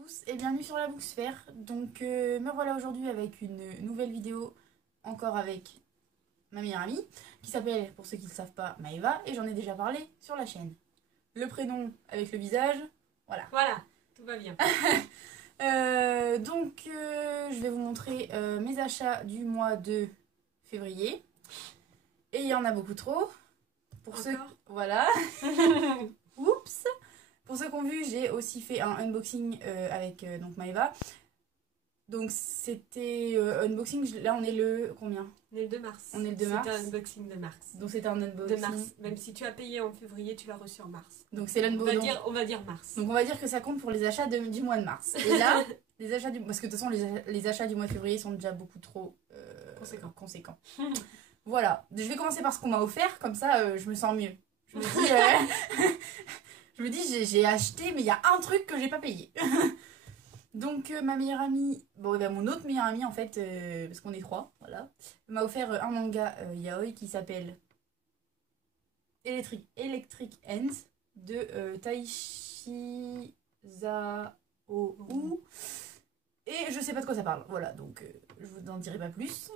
tous et bienvenue sur la Booksphère. Donc me voilà aujourd'hui avec une nouvelle vidéo, encore avec ma meilleure amie, qui s'appelle, pour ceux qui ne le savent pas, Maëva, et j'en ai déjà parlé sur la chaîne. Le prénom avec le visage, voilà. Voilà, tout va bien. Je vais vous montrer mes achats du mois de février. Et il y en a beaucoup trop. Pour Encore ceux... Voilà. Oups. Pour ceux qui ont vu, j'ai aussi fait un unboxing avec donc Maëva. Donc c'était unboxing, là on est le combien? On est le 2 mars. On est le 2 mars. C'était un unboxing de mars. Donc c'était un unboxing. De mars. Même si tu as payé en février, tu l'as reçu en mars. Donc c'est l'unboxing. On va dire mars. Donc on va dire que ça compte pour les achats du mois de mars. Et là, les achats du... Parce que de toute façon, les achats du mois de février sont déjà beaucoup trop conséquents. Voilà. Je vais commencer par ce qu'on m'a offert, comme ça je me sens mieux. Je me dis, j'ai acheté, mais il y a un truc que j'ai pas payé. Donc ma meilleure amie, mon autre meilleure amie en fait, parce qu'on est trois, voilà, m'a offert un manga yaoi qui s'appelle Electric Ends de Taishi Zaou. Et je sais pas de quoi ça parle, voilà, donc je vous en dirai pas plus.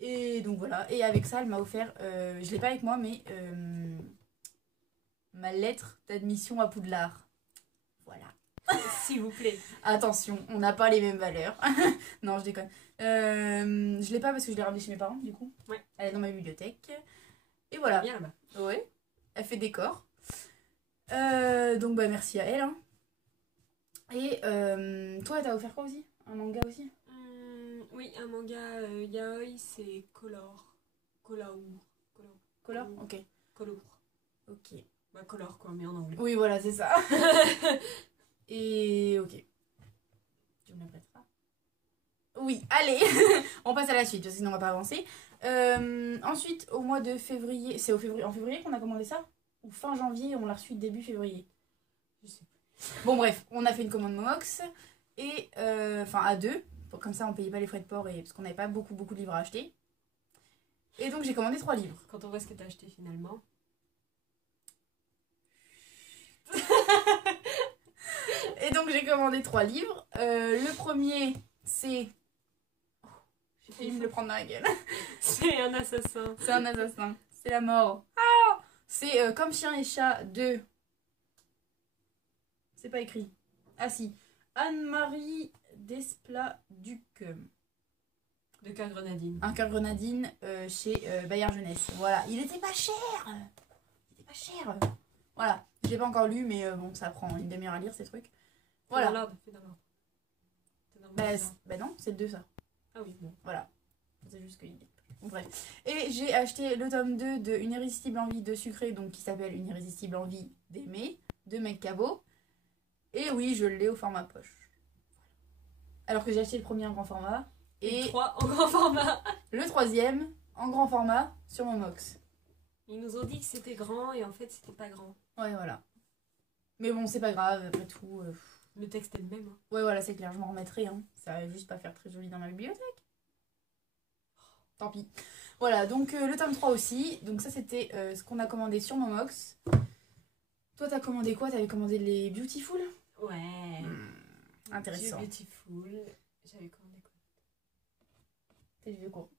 Et donc voilà, et avec ça elle m'a offert, je l'ai pas avec moi, mais ma lettre d'admission à Poudlard. Voilà. S'il vous plaît. Attention, on n'a pas les mêmes valeurs. Non, je déconne. Je l'ai pas parce que je l'ai ramenée chez mes parents, du coup. Ouais. Elle est dans ma bibliothèque. Et voilà. Bien là-bas. Ouais. Elle fait décor. Donc merci à elle. Hein. Et toi, t'as offert quoi aussi? Un manga aussi? Oui, un manga yaoi, c'est Color. Color. Ok. Color. Ok. Bah Color quoi, mais en anglais. Oui, voilà, c'est ça. Et ok. Tu me la prêteras? Oui, allez. On passe à la suite, parce que sinon on va pas avancer. Ensuite, au mois de février, c'est en février qu'on a commandé ça? Ou fin janvier, on l'a reçu début février? Je sais plus. Bon bref, on a fait une commande Momox, et enfin à deux, comme ça on payait pas les frais de port, et parce qu'on n'avait pas beaucoup de livres à acheter. Et donc j'ai commandé 3 livres. Quand on voit ce que t'as acheté finalement. Et donc j'ai commandé 3 livres. Le premier, c'est... Oh, j'ai failli me le prendre dans la gueule. C'est un assassin. C'est un assassin. C'est la mort. Ah, c'est Comme chien et chat de... C'est pas écrit. Ah si. Anne-Marie Desplat-Duc. De cœur grenadine. Un cœur grenadine chez Bayard Jeunesse. Voilà. Il était pas cher. Il était pas cher. Voilà. Je l'ai pas encore lu, mais bon, ça prend une demi-heure à lire ces trucs. Voilà. Fais dans l'ordre. Bah non, c'est le 2 ça. Ah oui, bon. Voilà. C'est juste que... Bref. Et j'ai acheté le tome 2 de Une irrésistible envie de sucrer, donc qui s'appelle Une irrésistible envie d'aimer, de Meg Cabot. Et oui, je l'ai au format poche. Alors que j'ai acheté le premier en grand format. Et 3 en grand format. Le troisième en grand format sur Momox. Ils nous ont dit que c'était grand et en fait c'était pas grand. Ouais, voilà. Mais bon, c'est pas grave, après tout. Le texte est le même. Hein. Ouais, voilà, c'est clair, je m'en remettrai. Hein. Ça va juste pas faire très joli dans ma bibliothèque. Tant pis. Voilà, donc le tome 3 aussi. Donc ça, c'était ce qu'on a commandé sur Momox. Toi, t'as commandé quoi? T'avais commandé les Beautiful? Ouais. Intéressant. Beautiful. J'avais commandé quoi? T'as vu quoi?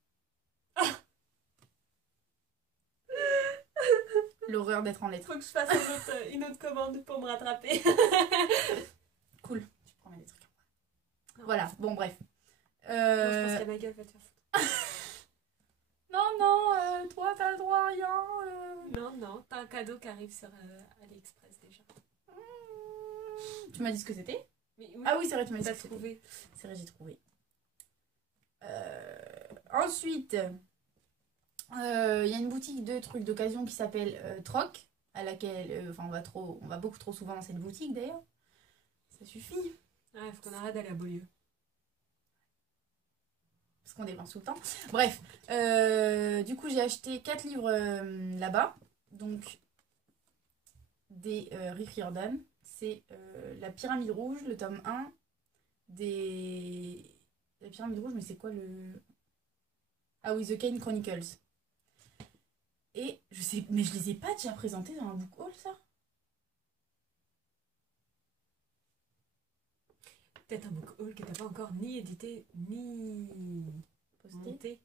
L'horreur d'être en lettres. Faut que je fasse une autre commande pour me rattraper. Cool. Tu promets des trucs. Voilà, bon, bref. Non, je pense qu'à ma gueule va te faire foutre. Non, toi, t'as le droit à rien. Non, t'as un cadeau qui arrive sur AliExpress déjà. Tu m'as dit ce que c'était? Oui, ah oui, c'est vrai, tu m'as dit t'as ce que trouvé. C'est vrai, j'ai trouvé. Ensuite, il y a une boutique de trucs d'occasion qui s'appelle Troc, à laquelle on va beaucoup trop souvent dans cette boutique d'ailleurs. Ça suffit. Ouais, faut qu'on arrête d'aller à Beaulieu. Parce qu'on dépense tout le temps. Bref, du coup j'ai acheté 4 livres là-bas. Donc des Rick Riordan. C'est La Pyramide Rouge, le tome 1. La Pyramide Rouge, mais c'est quoi le... Ah oui, The Kane Chronicles. Et je sais... Mais je les ai pas déjà présentés dans un book haul, ça? Peut-être un book haul que t'as pas encore ni édité, ni Posté. monté,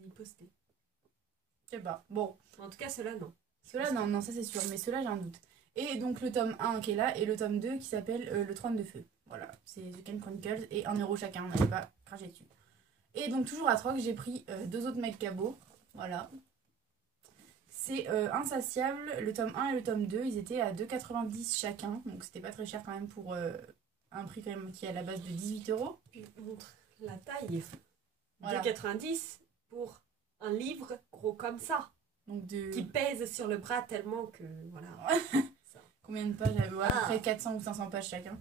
ni posté. Je sais pas. Bon, En tout cas, ceux-là, non. ceux-là, non, ça c'est sûr, mais ceux-là, j'ai un doute. Et donc le tome 1 qui est là, et le tome 2 qui s'appelle Le Trône de Feu. Voilà, c'est The Ken Chronicles, et 1 € chacun, on n'avait pas craché dessus. Et donc toujours à Troc, j'ai pris 2 autres mecs cabots. Voilà. C'est Insatiable, le tome 1 et le tome 2, ils étaient à 2,90 chacun, donc c'était pas très cher quand même pour un prix quand même qui est à la base de 18 €. Puis montre la taille. Voilà. 2,90 pour un livre gros comme ça. Donc Qui pèse sur le bras tellement que, voilà. Ça. Combien de pages? Ouais, à peu près 400 ou 500 pages chacun.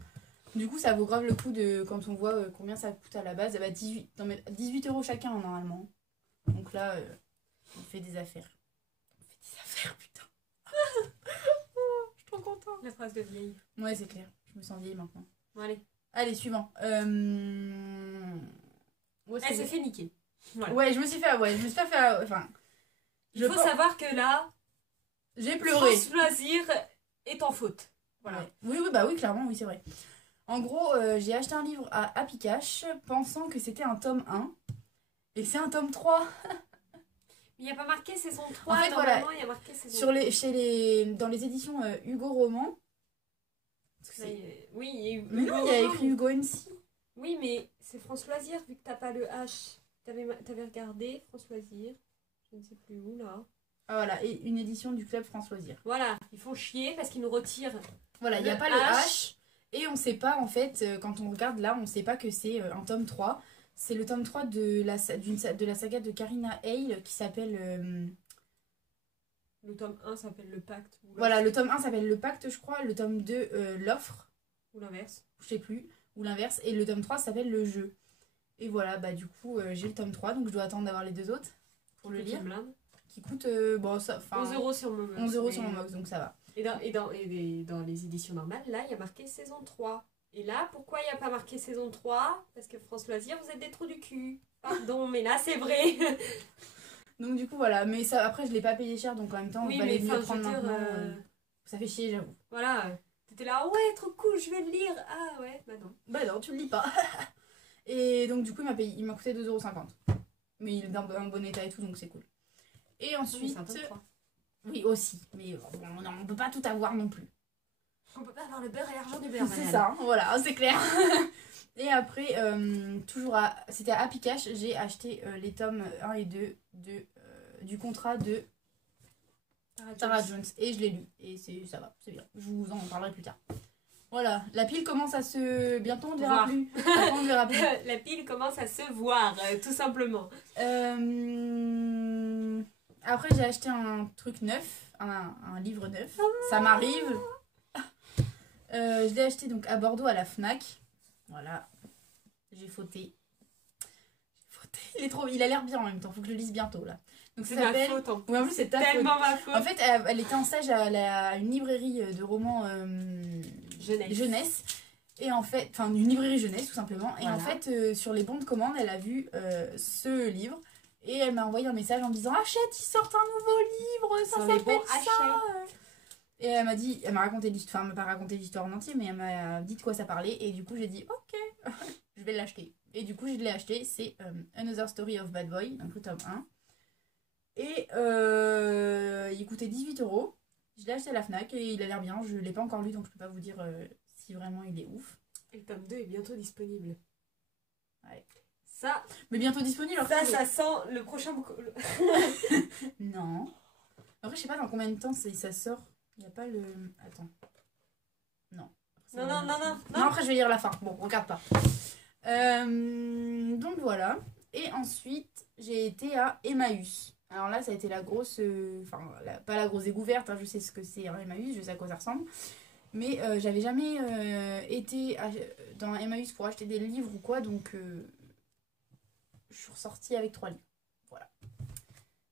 Du coup, ça vaut grave le coup de quand on voit combien ça coûte à la base. Bah, 18 € chacun normalement. Donc là, on fait des affaires. On fait des affaires, putain. Je suis trop contente. La phrase de vieille. Ouais, c'est clair. Je me sens vieille maintenant. Bon, allez. Allez, suivant. Où est-ce que Elle s'est j'ai- fait niquer. Voilà. Ouais, je me suis fait. Ouais, je me suis pas fait. Enfin, Il faut savoir que là, j'ai pleuré. France Loisir est en faute. Voilà. Ouais. Oui, oui, bah oui, clairement, oui, c'est vrai. En gros, j'ai acheté un livre à Happy Cash pensant que c'était un tome 1. Et c'est un tome 3. Il n'y a pas marqué saison 3. En fait, normalement, voilà. il y a marqué saison Sur dans les éditions Hugo Roman. Parce que Mais, c'est- oui, il y a eu Mais non, il y a écrit Hugo NC. Oui, mais c'est France Loisir, vu que t'as pas le H. T'avais regardé France Loisir. Je ne sais plus où, là. Ah voilà, et une édition du Club France Loisirs. Voilà, ils font chier parce qu'ils nous retirent. Voilà, il n'y a Le pas le H. H. Et on sait pas, en fait, quand on regarde là, on sait pas que c'est un tome 3. C'est le tome 3 de la saga de Karina Hale qui s'appelle... Le tome 1 s'appelle Le Pacte. Ou Voilà, le tome 1 s'appelle Le Pacte, je crois. Le tome 2, L'Offre. Ou l'inverse. Je sais plus. Ou l'inverse. Et le tome 3 s'appelle Le Jeu. Et voilà, bah du coup, j'ai le tome 3, donc je dois attendre d'avoir les 2 autres pour le Petite lire. blinde. Qui coûte bon, ça, 11 € sur Momox. 11 € mais- sur mon box, donc ça va. Et dans les éditions normales, là, il y a marqué saison 3. Et là, pourquoi il n'y a pas marqué saison 3? Parce que France Loisir, vous êtes des trous du cul. Pardon, mais là, c'est vrai. Donc du coup, voilà. Mais ça, après, je l'ai pas payé cher, donc en même temps, Oui, il fallait mais mieux enfin, prendre je veux dire, maintenant. Ça fait chier, j'avoue. voilà. T'étais là, ouais, trop cool, je vais le lire. Ah ouais, bah non. Bah non, tu le lis pas. Et donc du coup, il m'a coûté 2,50 €. Mais il est dans un bon état et tout, donc c'est cool. Et ensuite... C'est un tome 3. Oui, aussi. Mais on peut pas tout avoir non plus. On peut pas avoir le beurre et l'argent du beurre. C'est madame. ça, hein, voilà, c'est clair. Et après, c'était à Happy Cash, j'ai acheté les tomes 1 et 2 du contrat de Tara Jones. Et je l'ai lu. Et ça va, c'est bien. Je vous en parlerai plus tard. Voilà, la pile commence à se... Bientôt on ne verra Voir. plus. Bientôt, on ne verra plus. La pile commence à se voir, tout simplement. Après, j'ai acheté un truc neuf, un livre neuf. Ça m'arrive. Je l'ai acheté donc à Bordeaux à la Fnac. Voilà. J'ai fauté. Il a l'air bien en même temps. Faut que je le lise bientôt là. Donc ça C'est ma s'appelle. faute en plus. Oui, en plus c'est ta faute. Tellement ma faute. En fait, elle était en stage à une librairie de romans jeunesse. Et en fait, enfin une librairie jeunesse tout simplement. Et Voilà. en fait, sur les bons de commande, elle a vu ce livre. Et elle m'a envoyé un message en me disant achète, ils sortent un nouveau livre, ça Sur les s'appelle bons ça. Et elle m'a raconté l'histoire, elle m'a pas raconté l'histoire en entier, mais elle m'a dit de quoi ça parlait. Et du coup, j'ai dit ok, je vais l'acheter. Et du coup, je l'ai acheté. C'est Another Story of Bad Boy, donc le tome 1. Et il coûtait 18 €. Je l'ai acheté à la Fnac et il a l'air bien. Je l'ai pas encore lu, donc je peux pas vous dire si vraiment il est ouf. Et le tome 2 est bientôt disponible. Ouais. Ça, Mais bientôt disponible. alors ça, que- ça sent le prochain book. Non. Après, je sais pas dans combien de temps ça sort. Il n'y a pas le. Attends. Non. Non, non, non, non, Non, après, je vais lire la fin. Bon, regarde pas. Donc voilà. Et ensuite, j'ai été à Emmaüs. Alors là, ça a été la grosse. Enfin, pas la grosse découverte. Hein, je sais ce que c'est un Emmaüs, je sais à quoi ça ressemble. Mais j'avais jamais été dans Emmaüs pour acheter des livres ou quoi. Donc, je suis ressortie avec 3 livres. Voilà.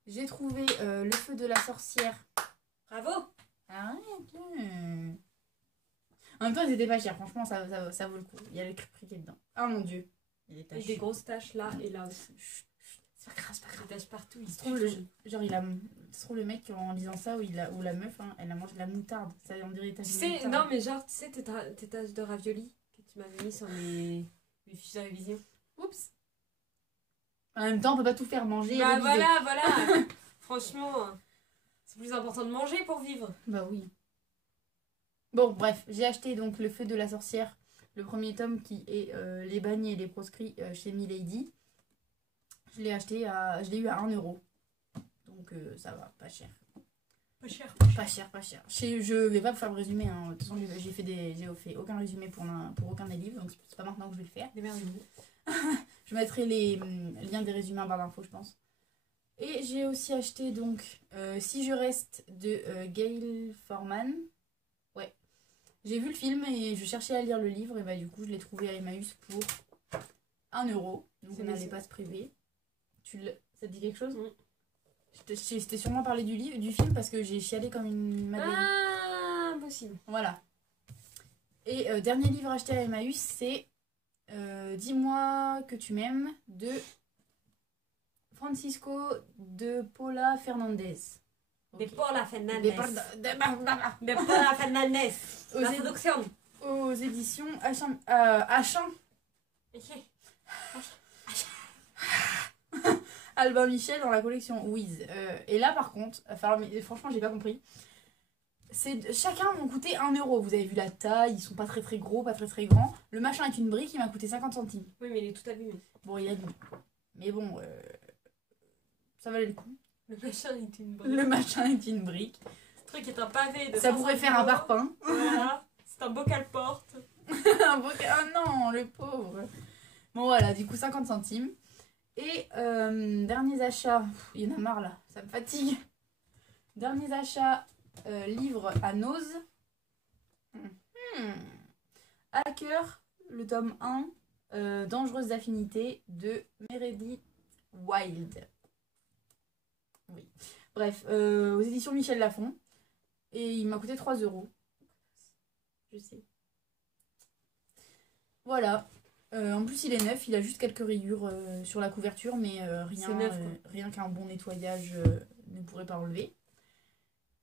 J'ai trouvé Le Feu de la sorcière. Bravo. Arrête. En même temps, ils étaient pas chers. Franchement, ça vaut le coup. Il y a le criquet dedans. Oh mon dieu. Il y a des Et taches. des grosses taches là et là aussi. C'est pas grave, c'est pas grave. Des taches partout. Il Se trouve, genre, ça se trouve, le mec, en lisant ça, ou la meuf, hein, elle a mangé de la moutarde. Ça, on dirait des taches Tu de sais, moutarde. non mais genre, tu sais, tes taches de ravioli que tu tu m'avais mis sur les fiches de révision. Oups. En même temps, on peut pas tout faire manger et Bah réviser. voilà. Franchement, c'est plus important de manger pour vivre. Bah oui. Bon, bref, j'ai acheté donc Le Feu de la sorcière, le premier tome qui est Les bannis et les proscrits chez Milady. Je l'ai acheté je l'ai eu à 1 euro. Donc ça va, pas cher. Pas cher. Pas cher. Je vais pas vous faire le résumé. Hein. De toute façon, j'ai fait aucun résumé pour aucun des livres, donc c'est pas maintenant que je vais le faire. Démerdez-vous. Je mettrai les liens des résumés en barre d'infos, je pense. Et j'ai aussi acheté donc Si je reste de Gail Forman. Ouais. J'ai vu le film et je cherchais à lire le livre et bah du coup je l'ai trouvé à Emmaüs pour 1 euro. Donc on n'allait pas se priver. Ça te dit quelque chose? Je t'ai sûrement parlé du film parce que j'ai chialé comme une madeleine. Ah, impossible. Voilà. Et dernier livre acheté à Emmaüs, c'est Dis-moi que tu m'aimes de Francisco de Paula Fernandez. De Paula Fernandez. De Paula Fernandez. La traduction. Aux éditions Achin. Albin Michel dans la collection Wiz. Et là par contre, franchement j'ai pas compris. Chacun m'ont coûté 1 euro. Vous avez vu la taille, ils sont pas très gros, pas très grands. Le machin est une brique, il m'a coûté 50 centimes. Oui, mais il est tout abîmé. Bon, il est abîmé. Mais bon, ça valait le coup. Le machin est une brique. Le machin est une brique. Ce truc est un pavé de Ça pourrait faire un parpaing. Voilà, c'est un bocal porte. Un bocal. Oh non, le pauvre. Bon voilà, du coup 50 centimes. Et derniers achats, il y en a marre là, ça me fatigue. Derniers achats, livre à Nose. Hacker, le tome 1, Dangereuses affinités de Meredith Wild. Oui. Bref, aux éditions Michel Lafon. Et il m'a coûté 3 euros. Je sais. Voilà. En plus, il est neuf, il a juste quelques rayures sur la couverture, mais rien qu'un bon nettoyage ne pourrait pas enlever.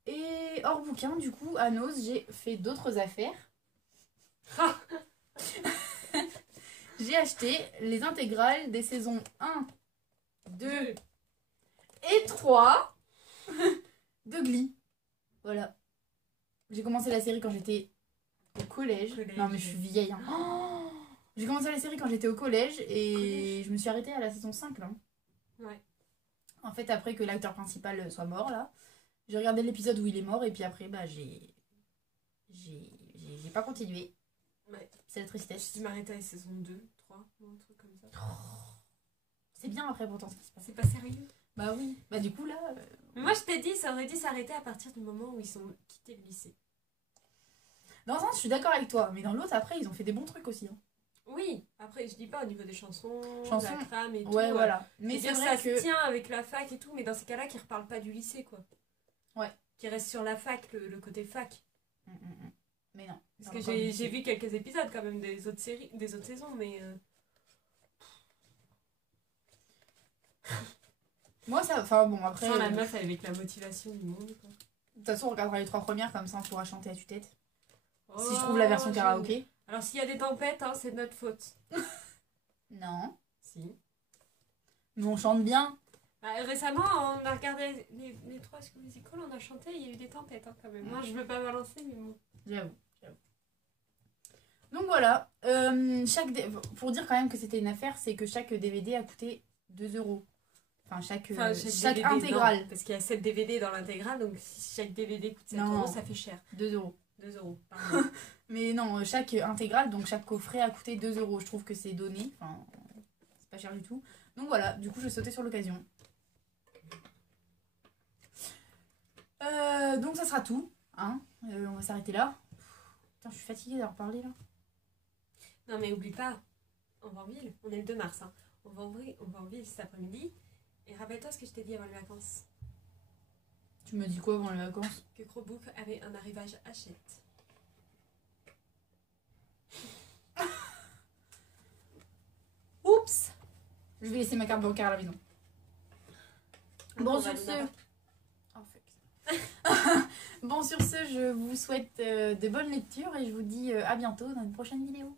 Et hors bouquin, du coup, à Nose, j'ai fait d'autres affaires. J'ai acheté les intégrales des saisons 1, 2 et 3 de Glee. Voilà. J'ai commencé la série quand j'étais au collège. Non, mais je suis vieille. Hein. Oh, j'ai commencé la série quand j'étais au collège et je me suis arrêtée à la saison 5 là. Ouais. En fait, après que l'acteur principal soit mort là, j'ai regardé l'épisode où il est mort et puis après, bah j'ai pas continué. Ouais. C'est la tristesse. Je m'arrêtais à la saison 2, 3, ou un truc comme ça. Oh, c'est bien après pourtant ce qui se passe. C'est pas sérieux. Bah oui. Bah du coup là. Mais moi je t'ai dit, ça aurait dû s'arrêter à partir du moment où ils sont quittés le lycée. Dans un sens, je suis d'accord avec toi, mais dans l'autre, après, ils ont fait des bons trucs aussi. Hein. Oui, après, je dis pas au niveau des chansons, Chansons, la crame et tout. Ouais, voilà. Mais c'est vrai ça que se tient avec la fac et tout, mais dans ces cas-là, qui reparlent pas du lycée, quoi. Ouais. Qui restent sur la fac, le côté fac. Mais non. Parce que j'ai vu quelques épisodes quand même des autres séries, des autres saisons, mais. Moi, ça. Enfin bon, après. Sans la meuf avec la motivation du monde, quoi. De toute façon, on regardera les 3 premières, comme ça on pourra chanter à tue-tête. Si je trouve la version karaoké. Alors s'il y a des tempêtes, hein, c'est de notre faute. Non. Si. Mais on chante bien. Bah, récemment, on a regardé les 3 School Musical, on a chanté, il y a eu des tempêtes hein, quand même. Moi, je veux pas balancer, mais bon. J'avoue. Donc voilà. Pour dire quand même que c'était une affaire, c'est que chaque DVD a coûté 2 euros. Enfin, chaque DVD, intégrale. Non, parce qu'il y a 7 DVD dans l'intégrale, donc si chaque DVD coûte 7 euros, ça fait cher. 2 euros. 2 euros, pardon. Mais non, chaque intégrale, donc chaque coffret a coûté 2 euros. Je trouve que c'est donné. Enfin, c'est pas cher du tout. Donc voilà, du coup, je sautais sur l'occasion. Donc ça sera tout. Hein. On va s'arrêter là. Putain, je suis fatiguée d'avoir parlé là. Non, mais oublie pas, on va en ville. On est le 2 mars. Hein. On va en ville cet après-midi. Et rappelle-toi ce que je t'ai dit avant les vacances. Tu me dis quoi avant les vacances? Que Crowbook avait un arrivage Hachette. Oups! Je vais laisser ma carte bancaire à la maison. Bon, sur ce... Oh, fuck. Bon, sur ce, je vous souhaite de bonnes lectures et je vous dis à bientôt dans une prochaine vidéo.